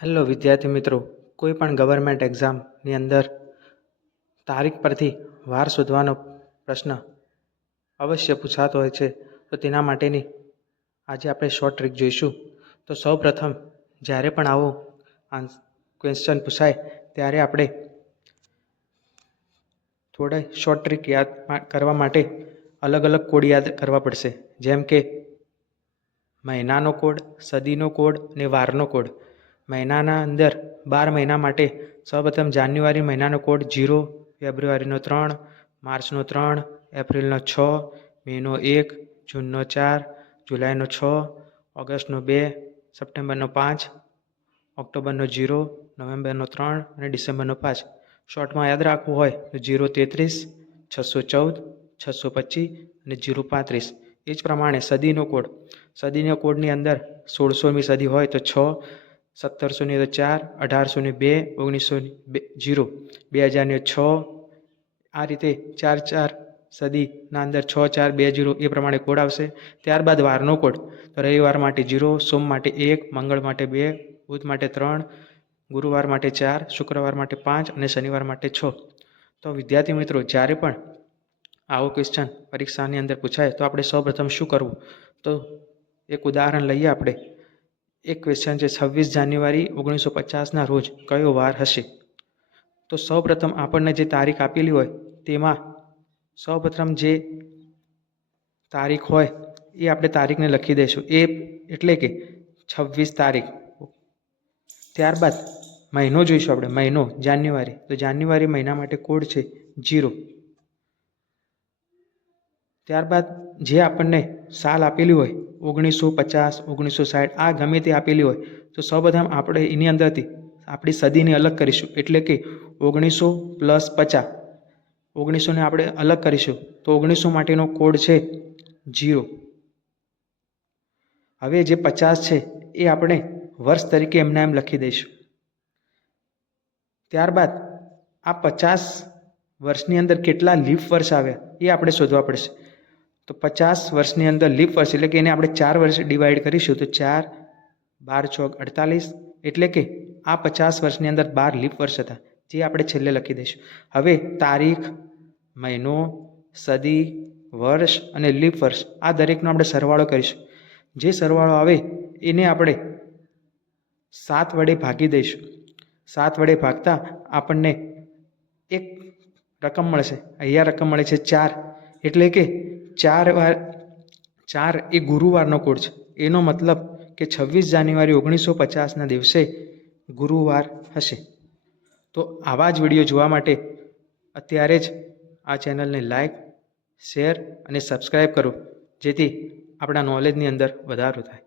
Hello વિદ્યાર્થી મિત્રો. કોઈ પણ ગવર્મેન્ટ એક્ઝામની અંદર તારીખ પરથી વાર શોધવાનો પ્રશ્ન અવશ્ય પૂછાતો હોય છે, તો તેના માટેની આજે આપણે શોર્ટ ટ્રીક જોઈશું. તો સૌ પ્રથમ, જ્યારે પણ આવો ક્વેશ્ચન પૂછાય, ત્યારે આપણે થોડા શોર્ટ ટ્રીક યાદ કરવા માટે અલગ અલગ કોડ યાદ કરવા પડશે. જેમ કે મહિનાનો કોડ સદીનો કોડ અને વારનો કોડ મહિનાના અંદર, બાર મહિના માટે, સૌપ્રથમ જાન્યુઆરી મહિનાનો કોડ જીરો, ફેબ્રુઆરીનો ત્રણ, માર્ચનો ત્રણ, એપ્રિલનો છ, મેનો એક, જૂનનો ચાર, જુલાઈનો છ, ઓગસ્ટનો બે, સપ્ટેમ્બરનો પાંચ, ઓક્ટોબરનો જીરો, નવેમ્બરનો ત્રણ અને ડિસેમ્બરનો પાંચ. શોર્ટમાં યાદ રાખવું હોય તો જીરો તેત્રીસ, છસો ચૌદ, છસો પચીસ અને જીરો પાંત્રીસ. એ જ પ્રમાણે સદીનો કોડ. સદીના કોડની અંદર સોળસોમી સદી હોય તો છ સત્તરસોની ને ચાર અઢારસોની બે, ઓગણીસો બે, જીરો. બે હજારની છ, આ રીતે ચાર ચાર સદીના અંદર છ ચાર બે જીરો એ પ્રમાણે કોડ આવશે. ત્યારબાદ વારનો કોડ તો રવિવાર માટે જીરો, સોમ માટે એક, મંગળ માટે બે, બુધ માટે ત્રણ, ગુરુવાર માટે ચાર, શુક્રવાર માટે પાંચ અને શનિવાર માટે છ. તો વિદ્યાર્થી મિત્રો, જ્યારે પણ આવો ક્વેશ્ચન પરીક્ષાની અંદર પૂછાય, તો આપણે સૌપ્રથમ શું કરવું? તો એક ઉદાહરણ લઈએ આપણે. એક ક્વેશ્ચન છે છવ્વીસ જાન્યુઆરી ઓગણીસો પચાસના રોજ કયો વાર હશે? તો સૌપ્રથમ આપણને જે તારીખ આપેલી હોય તેમાં સૌપ્રથમ જે તારીખ હોય એ આપણે તારીખને લખી દઈશું. એ એટલે કે છવ્વીસ તારીખ. ત્યારબાદ મહિનો જોઈશું આપણે. મહિનો, જાન્યુઆરી. તો જાન્યુઆરી મહિના માટે કોડ છે જીરો ત્યારબાદ જે આપણને સાલ આપેલી હોય ઓગણીસો પચાસ ઓગણીસો સાઠ, આ ગમે તે આપેલી હોય, તો સૌપ્રથમ આપણે એની અંદરથી આપણી સદીને અલગ કરીશું. એટલે કે ઓગણીસો પ્લસ પચાસ, ઓગણીસોને આપણે અલગ કરીશું. તો ઓગણીસો માટેનો કોડ છે જીરો હવે જે પચાસ છે, એ આપણે વર્ષ તરીકે એમને એમ લખી દઈશું. ત્યારબાદ આ પચાસ વર્ષની અંદર કેટલા લીફ વર્ષ આવ્યા, એ આપણે શોધવા પડશે. તો પચાસ વર્ષની અંદર લીપ વર્ષ એટલે કે એને આપણે ચાર વર્ષ ડિવાઈડ કરીશું, તો ચાર, બાર ચોક અડતાલીસ, એટલે કે આ પચાસ વર્ષની અંદર બાર લીપ વર્ષ હતા, જે આપણે છેલ્લે લખી દઈશું. હવે તારીખ, મહિનો, સદી, વર્ષ અને લીપ વર્ષ આ દરેકનો આપણે સરવાળો કરીશું. જે સરવાળો આવે એને આપણે સાત વડે ભાગી દઈશું. સાત વડે ભાગતા આપણને એક રકમ મળશે. અહીંયા રકમ મળે છે ચાર, એટલે કે ચાર વાર, ચાર એ ગુરુવારનો કોડ છે. એનો મતલબ કે છવ્વીસ જાન્યુઆરી ઓગણીસો પચાસના દિવસે ગુરુવાર હશે. તો આવા જ વીડિયો જોવા માટે અત્યારે જ આ ચેનલને લાઈક, શેર અને સબસ્ક્રાઈબ કરો, જેથી આપણા નોલેજની અંદર વધારો થાય.